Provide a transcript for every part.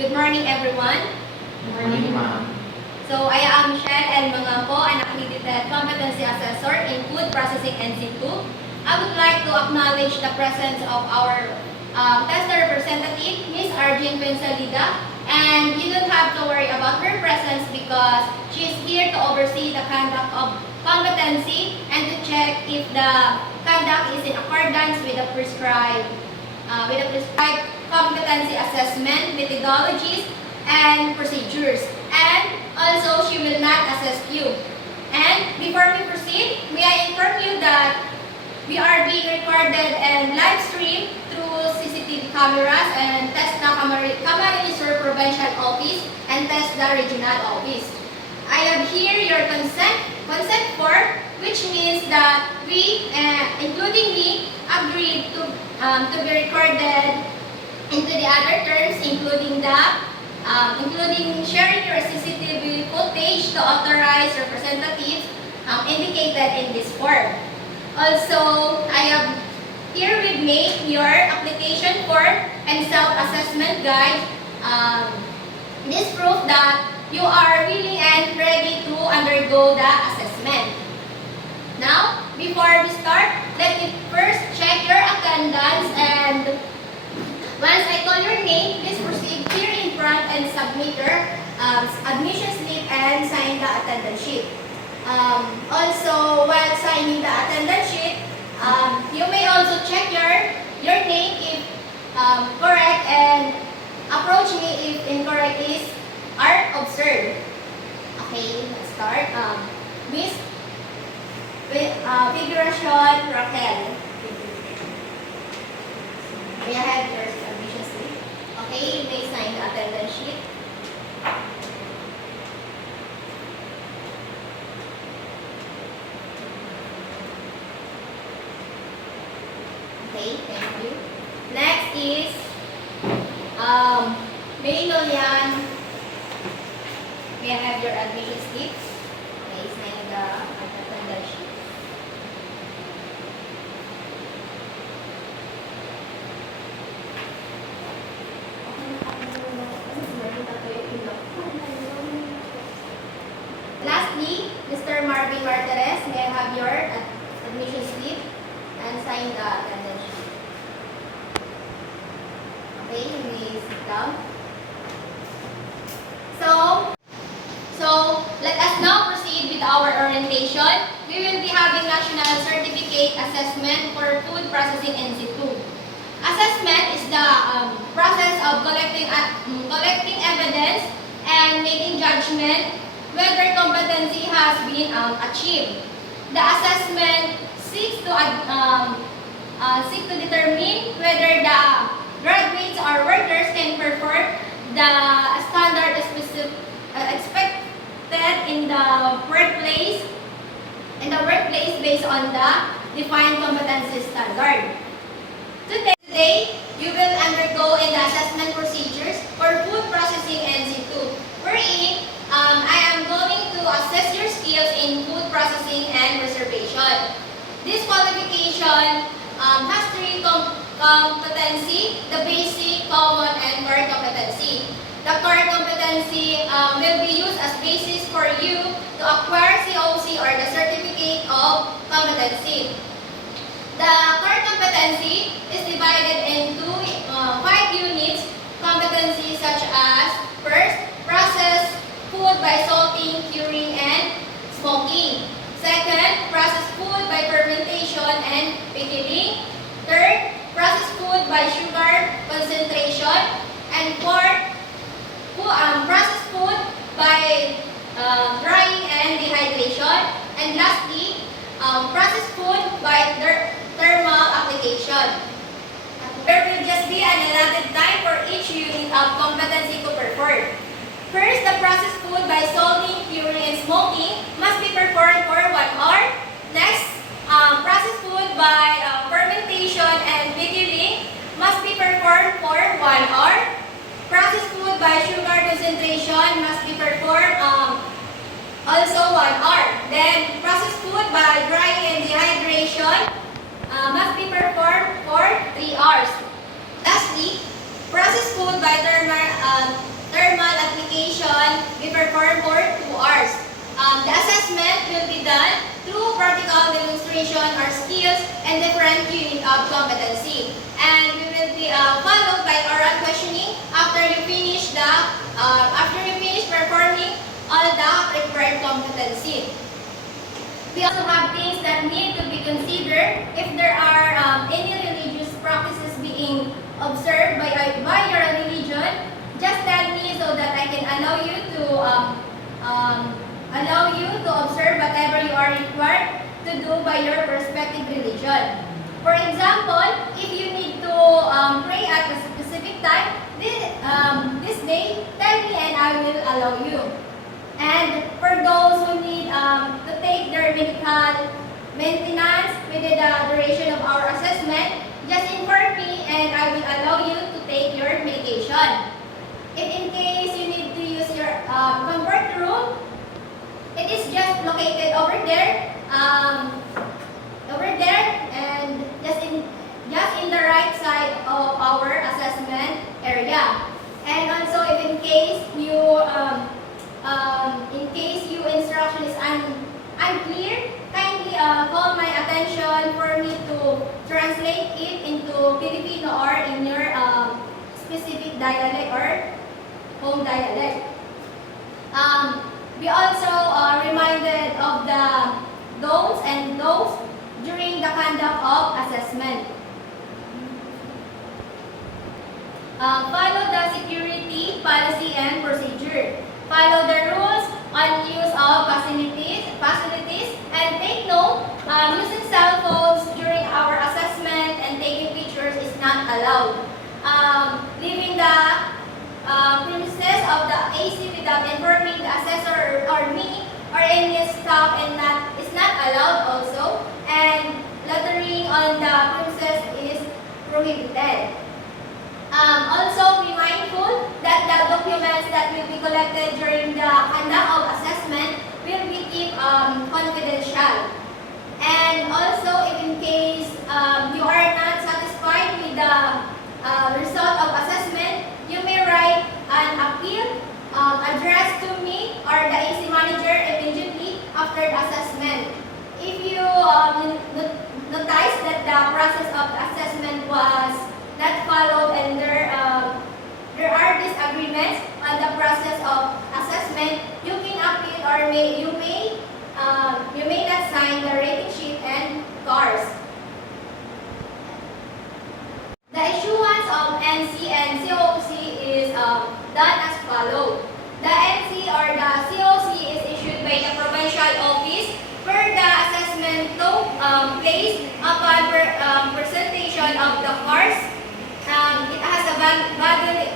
Good morning, everyone. Good morning, ma'am. So, I am Michelle and mga po, an accredited competency assessor in food processing NC2. I would like to acknowledge the presence of our tester representative, Ms. Arjun Pensalida. And you don't have to worry about her presence because she is here to oversee the conduct of competency and to check if the conduct is in accordance with the prescribed competency assessment methodologies and procedures. And also, she will not assess you. And before we proceed, may I inform you that we are being recorded and live streamed through CCTV cameras and TESDA Camarines Sur Provincial Office and TESDA Regional Office. I have here your consent form, which means that we, including me, agreed to be recorded into the other terms, including sharing your CCTV footage to authorized representatives indicated in this form. Also, I have here with me your application form and self-assessment guide. This proof that you are willing and ready to undergo the assessment. Now, before we start, let me first check your attendance, and once I call your name, please proceed here in front and submit your admission slip and sign the attendance sheet. Also, while signing the attendance sheet, you may also check your name if correct and approach me if incorrect are observed. Okay, let's start. Miss Figuracion Raquel. May I have your admission slip? Okay, you may sign the attendance sheet. Okay, thank you. Next is May Lolian. May I have your admission slip? Okay, sign the attendance sheet. Lastly, Mr. Marvin Martinez, may I have your admission slip and sign the attendance sheet. Okay, you may sit down. So let us now proceed with our orientation. We will be having National Certificate Assessment for Food Processing NC2. Assessment is the process of collecting evidence and making judgment whether competency has been achieved. The assessment seeks to determine whether the graduates or workers can perform the standard expected in the workplace based on the defined competency standard. Today, you will undergo in the assessment procedures for food processing NC2, wherein I am going to assess your skills in food processing and reservation. This qualification has three competency: the basic, common, and core competency. The core competency will be used as basis for you to acquire COC or the Certificate of Competency. The core competency is divided into 5 units. Competencies such as first, process food by salting, curing, and smoking. Second, process food by fermentation and pickling. Third, process food by sugar concentration. And fourth, process food by drying and dehydration. And lastly, process food by thermal application. There will just be an allotted time for each unit of competency to perform. First, the process food by salting, curing, and smoking must be performed for 1 hour. Next, process food by fermentation and pickling must be performed for 1 hour. Process food by sugar concentration must be performed also 1 hour. Then, process food by drying and dehydration must be performed for 3 hours. Lastly, process food by assessment will be done through practical demonstration or skills and different unit of competency. And we will be followed by oral questioning after you finish performing all the required competency. We also have things that need to be considered if there are any religious practices being observed by your religion. Just tell me so that I can allow you to observe whatever you are required to do by your respective religion. For example, if you need to pray at a specific time, this day, tell me and I will allow you. And for those who need to take their medical maintenance within the duration of our assessment, just inform me and I will allow you to take your medication. If in case you need to use your comfort room, it is just located over there, and just in the right side of our assessment area. And also, if in case your instruction is unclear, kindly call my attention for me to translate it into Filipino or in your specific dialect or home dialect. We also are reminded of the don'ts and don'ts during the conduct of assessment. Follow the security policy and procedure. Follow the rules on use of facilities, and take note, using cell phones during our assessment and taking pictures is not allowed. Leaving the premises of the AC without informing the assessor or me or any staff is not allowed also, and loitering on the premises is prohibited. Also, be mindful that the documents that will be collected during the conduct of assessment will be kept confidential. And also, if in case you are not satisfied with the result of assessment, you may write an appeal addressed to me or the AC manager immediately after the assessment. If you notice that the process of the assessment was not followed and there are disagreements on the process of assessment, you can appeal or you may not sign the rating sheet and scores. The issuance of NC and COC is done as follows. The NC or the COC is issued by the provincial office for the assessment took place upon presentation of the course. It has a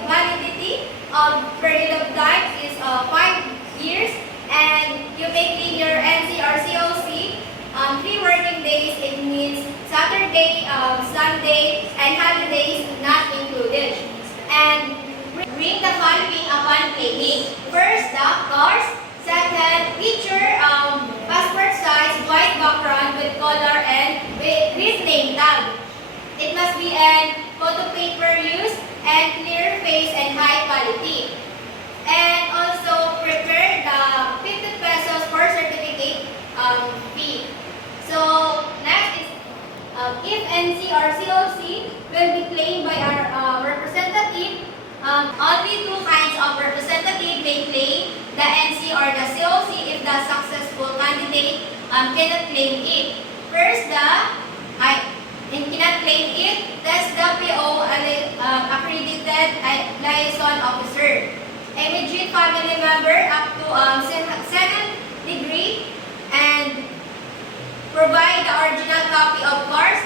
validity of period of time is 5 years, and you may claim your NC or COC on 3 working days. It means Saturday, Sunday, and holidays not included. And bring the following upon claiming. First, the course. Second, picture, passport size, white background with color and with name tag. It must be an photo paper use and clear face and high quality. And also prepare the 50 pesos for certificate fee. So next is if NC or COC will be claimed by our representative, only 2 kinds of representative may claim the NC or the COC if the successful candidate cannot claim it. First, cannot claim it, that's the PO accredited liaison officer. Immediate family member up to 2nd degree, and provide the original copy of course,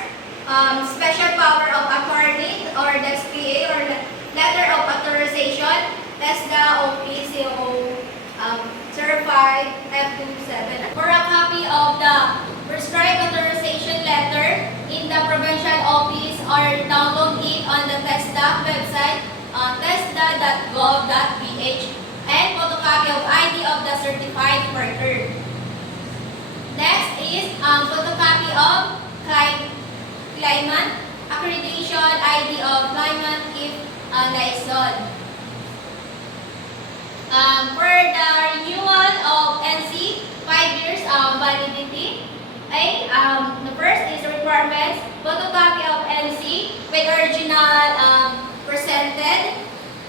special power of attorney or the SPA or the letter of authorization, that's the OPCO certified F27. For a copy of the prescribed authorization letter in the provincial office or download it on the TESDA website, tesda.gov.ph, and photocopy of ID of the certified worker. Next is photocopy of claimant, accreditation ID of claimant if liaison. For the renewal of NC, 5 years validity. Okay, the first is requirements, photocopy of NC with original presented.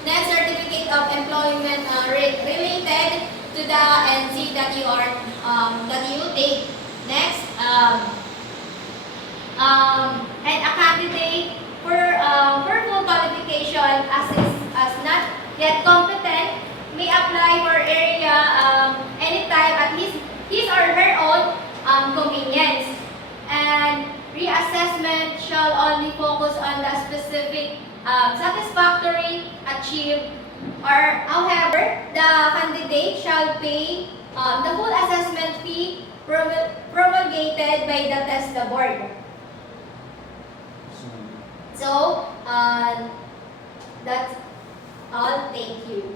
Next, certificate of employment related to the NC that you are that you take. Next, and a candidate for full qualification as not yet competent may apply for area anytime at his or her own convenience. And reassessment shall only focus on the specific satisfactory achieved, or however the candidate shall pay the full assessment fee promulgated by the TESDA board. So, that's all. Thank you.